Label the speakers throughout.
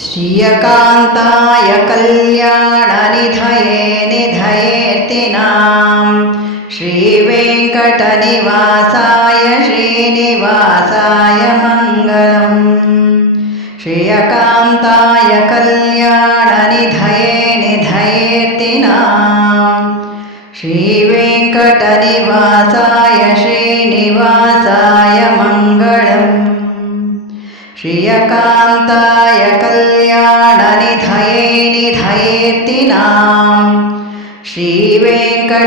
Speaker 1: श्रियकान्ताय कल्याणनिधये निधयेर्तिनां श्रीवेङ्कटनिवासाय श्रीनिवासाय मङ्गलम्। श्रियकान्ताय कल्याणनिधये निधयेर्तिनां श्रीवेङ्कटनिवासाय श्रीनिवासाय मङ्गलम् श्रियकान्ताय कल्याणनिधये निधयेत्तिनां श्रीवेङ्कटनिवासाय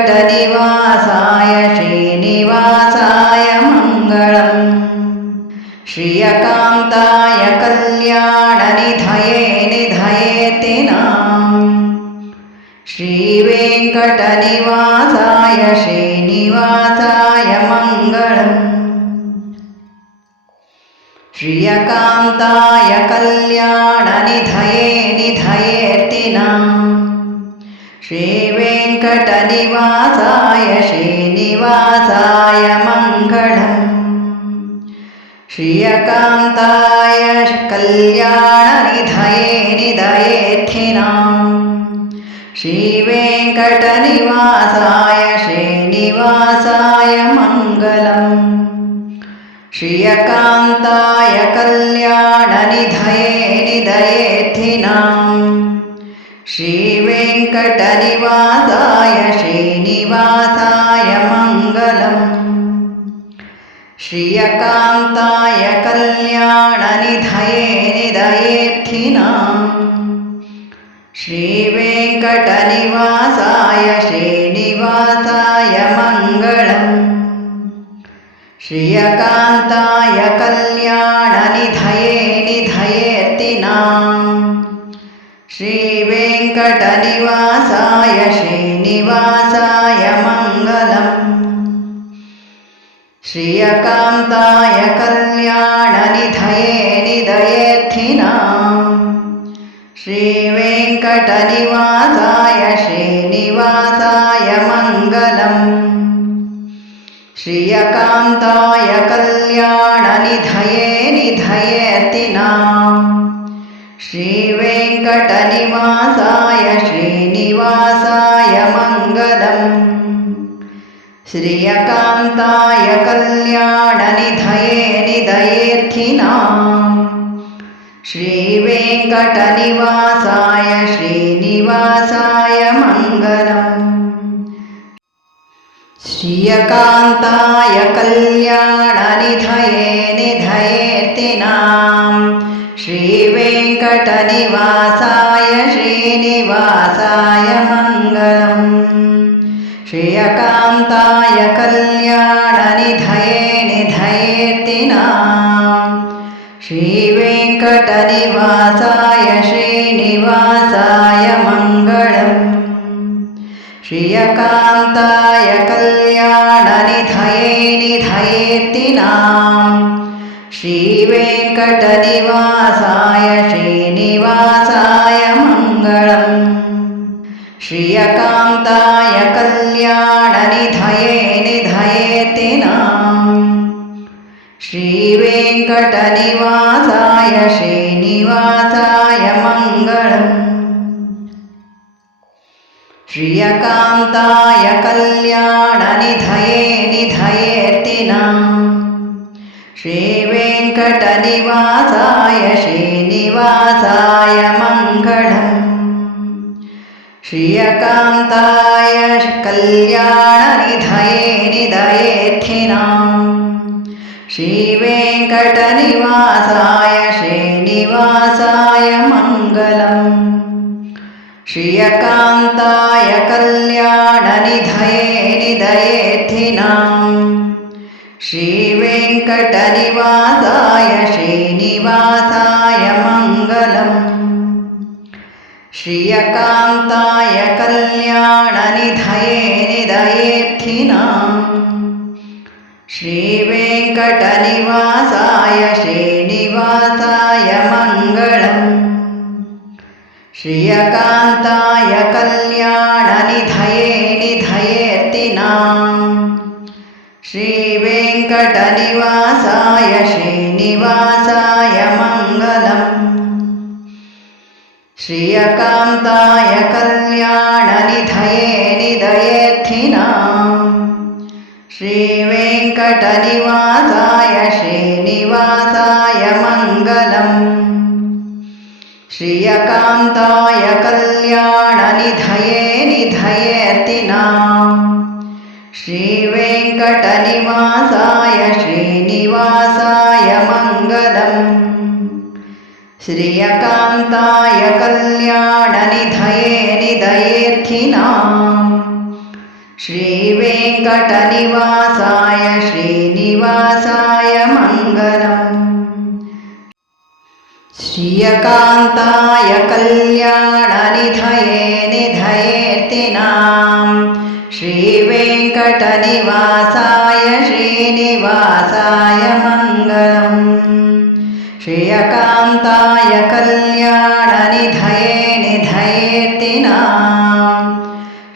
Speaker 1: श्रीनिवासाय मङ्गलम्। श्रियकान्ताय कल्याणनिधये निधयेत्तिनां श्रीवेङ्कटनिवासाय श्रीनिवासाय मङ्गलम् श्रियकान्ताय कल्याणनिधये निधयेर्तिनां श्रीवेङ्कटनिवासाय श्रीनिवासाय मङ्गलम् श्रियकान्ताय कल्याणनिधये निधयेर्थिनां श्रीवेङ्कटनिवासाय श्रीनिवासाय मङ्गलम् श्रियकान्ताय कल्याणनिधये निधयेत्थिनां श्रीवेङ्कटनिवासाय श्रीनिवासाय मङ्गलम्। श्रियकान्ताय कल्याणनिधये निधयेत्थिनां श्रीवेङ्कटनिवासाय श्रीनिवासाय मङ्गलम् श्रियकान्ताय कल्याणनिधये निधयेर्तिनां श्रीवेङ्कटनिवासाय श्रीनिवासाय मङ्गलम्। श्रियकान्ताय कल्याणनिधये निधयेर्थिनां श्रीवेङ्कटनिवासाय श्रीनिवासाय मङ्गलम् श्रियकान्ताय कल्याणनिधये निधयेर्तिनां श्रीवेङ्कटनिवासाय श्रीनिवासाय मङ्गलम्। श्रियकान्ताय कल्याणनिधये निधयेर्थिनां श्रीवेङ्कटनिवासाय श्रीनिवासाय मङ्गलम् श्रियकान्ताय कल्याणनिधये निधयेर्तिनां श्रीवेङ्कटनिवासाय श्रीनिवासाय मङ्गलम् श्रियकान्ताय कल्याणनिधये निधयेर्तिनां श्रीवेङ्कटनिवासाय श्रीनिवासाय मङ्गलम् श्रियकान्ताय कल्याणनिधये निधयेत्तिनां श्रीवेङ्कटनिवासाय श्रीनिवासाय मङ्गलम्। श्रियकान्ताय कल्याणनिधये निधयेत्तिनां श्रीवेङ्कटनिवासाय श्रीनिवासाय मङ्गलम् श्रियकान्ताय कल्याणनिधये निधयेर्तिनां श्रीवेङ्कटनिवासाय श्रीनिवासाय मङ्गलम्। श्रियकान्ताय कल्याणनिधये निधयेर्थिनां श्रीवेङ्कटनिवासाय श्रीनिवासाय मङ्गलम् श्रियकान्ताय कल्याणनिधये निधयेत्थिनां श्रीवेङ्कटनिवासाय श्रीनिवासाय मङ्गलम्। श्रियकान्ताय कल्याणनिधये निधयेत्थिनां श्रीवेङ्कटनिवासाय श्रीनिवासाय मङ्गलम् श्रियकान्ताय कल्याणनिधये निधयेत्तिनां श्रीवेङ्कटनिवासाय श्रीनिवासाय मङ्गलम्। श्रियकान्ताय कल्याणनिधये निधयेऽर्थिनाम् श्रीवेङ्कटनिवासाय श्रीनिवासाय मङ्गलम् निधयेऽर्तिनाम् श्रीवेङ्कटनिवासाय श्रीनिवासाय मङ्गलम् श्रियकान्ताय कल्याणनिधये निधयेऽर्थिनाम् श्रीवेङ्कटनिवासाय श्रीनिवासाय मङ्गलम् श्रियकान्ताय कल्याणनिधये निधयेर्तिनाम् श्रीवेङ्कटनिवासाय श्रीनिवासाय मङ्गलम्। श्रियकान्ताय कल्याणनिधये निधयेर्तिनाम्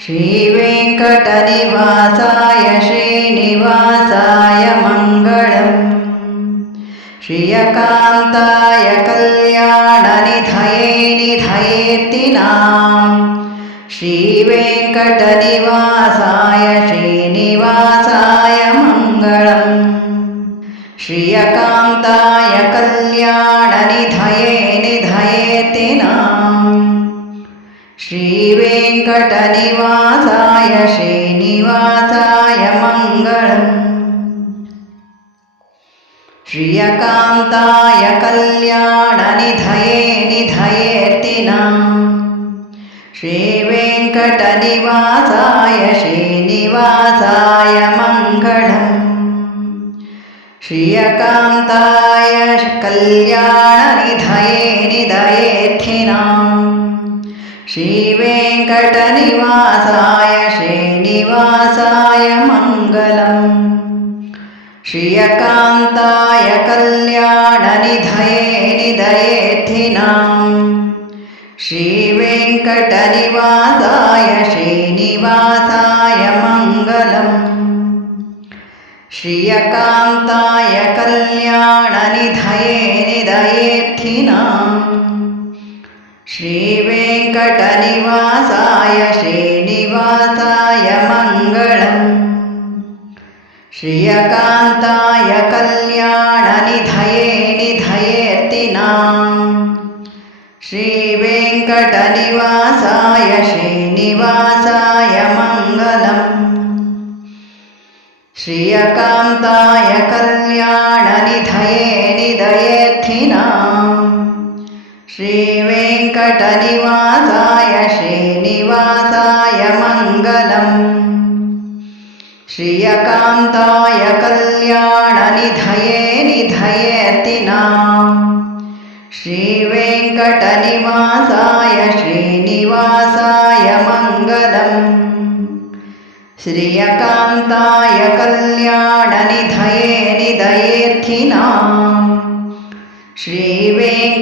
Speaker 1: श्रीवेङ्कटनिवासाय श्रीनिवासाय मङ्गलम् श्रियकान्ताय कल्याणनिधये निधयेर्तिनाम् श्रीवेङ्कटनिवासाय श्रीनिवासाय मङ्गलम्। श्रियकान्ताय कल्याणनिधये निधयेर्तिनाम् श्रीवेङ्कटनिवासाय श्रीनिवासाय मङ्गलम् श्रियकान्ताय कल्याणनिधये निधयेर्तिनाम् श्रीवेङ्कटनिवासाय श्रीनिवासाय मङ्गलम्। श्रियकान्ताय कल्याणनिधये निधयेर्थिनाम् श्रीवेङ्कटनिवासाय श्रीनिवासाय श्रियकान्ताय कल्याणनिधये श्रीवेङ्कटनिवासाय श्रीनिवासाय मङ्गलम्। श्रियकान्ताय कल्याणनिधये श्रीवेङ्कटनिवासाय श्रीनिवासाय मङ्गलम् श्रियकान्ताय कल्याणनिधये निधयेर्तिनाम् श्रीवेङ्कटनिवासाय श्रीनिवासाय मङ्गलम्। श्रियकान्ताय कल्याणनिधये निधयेर्थिनाम् श्रीवेङ्कटनिवासाय श्रीनिवासाय मङ्गलम् श्रियकान्ताय कल्याणनिधये निधयेर्तिनाम् श्रीवेङ्कटनिवासाय श्रीनिवासाय मङ्गलम् श्रियकान्ताय कल्याणनिधये निधयेर्थिनाम् श्रीवेङ्कटनिवासाय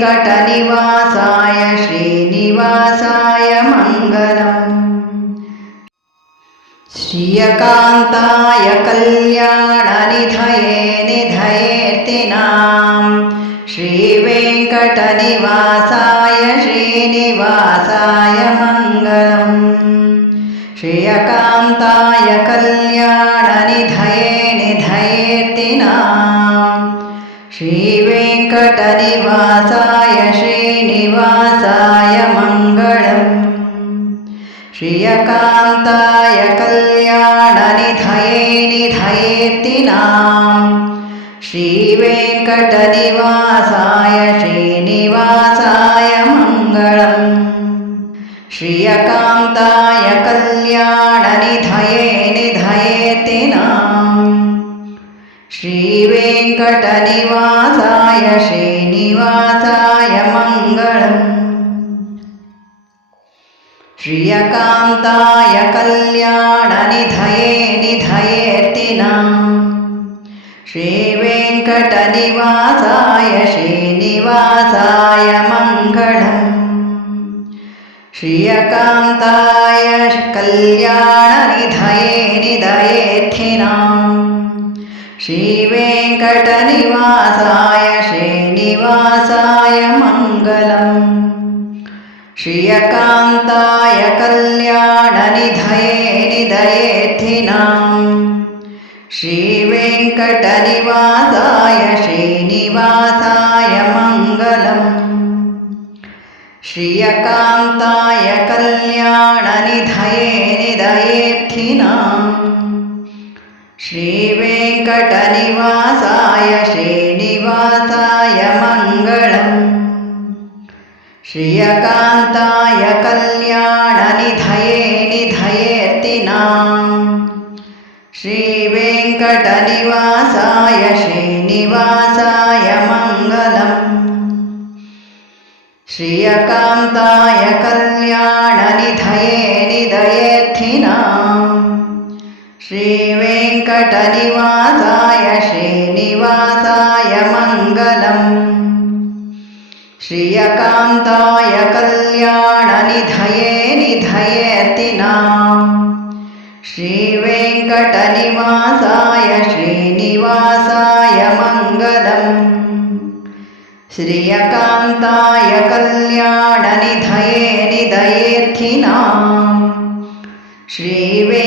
Speaker 1: श्रीनिवासाय श्रियकान्ताय कल्याणनिधये निधयेर्तिनाम्। श्रीवेङ्कटनिवासाय श्रीनिवासाय मङ्गलम्। श्रियकान्ताय कल्याणनिधये निधयेर्तिनाम्। श्रीवेङ्कटनिवासाय श्रीनिवासाय श्रियकान्ताय कल्याणनिधये निधयेर्तिनाम् श्रीवेङ्कटनिवासाय श्रीनिवासाय मङ्गलम्। श्रियकान्ताय कल्याणनिधये निधयेर्तिनाम् श्रीवेङ्कटनिवासाय श्रीनिवासाय मङ्गलम् श्रियकान्ताय कल्याणनिधये निधयेर्तिनाम् श्रीवेङ्कटनिवासाय श्रीनिवासाय मङ्गलम्। श्रियकान्ताय कल्याणनिधये निधयेर्थिनाम् श्रीवेङ्कटनिवासाय श्रीनिवासाय मङ्गलम् श्रियकान्ताय कल्याणनिधये श्रीवेङ्कटनिवासाय श्रीनिवासाय मङ्गलम्। श्रियकान्ताय कल्याणनिधये निधयेऽर्थिनाम् श्रीवेङ्कटनिवासाय श्रीनिवासाय मङ्गलम् श्रियकान्ताय कल्याणनिधये निधयेऽर्तिनाम् श्रीवेङ्कटनिवासाय श्रीनिवासाय मङ्गलम्। श्रियकान्ताय कल्याणनिधये निधयेऽर्थिनाम् श्रीवेङ्कटनिवासाय श्रीनिवासाय मङ्गलम् श्रियकान्ताय कल्याणनिधये निधयेऽर्तिनाम् श्रीवेङ्कटनिवासाय श्रीनिवासाय मङ्गलम्। श्रियकान्ताय कल्याणनिधये निधयेऽर्थिनाम् श्रीवे